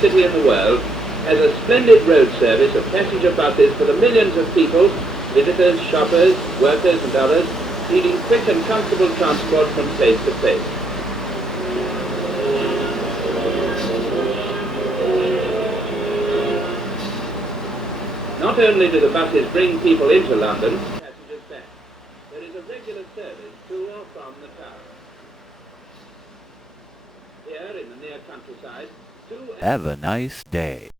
city in the world, has a splendid road service of passenger buses for the millions of people, visitors, shoppers, workers and others, needing quick and comfortable transport from place to place. Not only do the buses bring people into London, passengers back. There is a regular service to or from the town. Here in the near countryside, Have a nice day.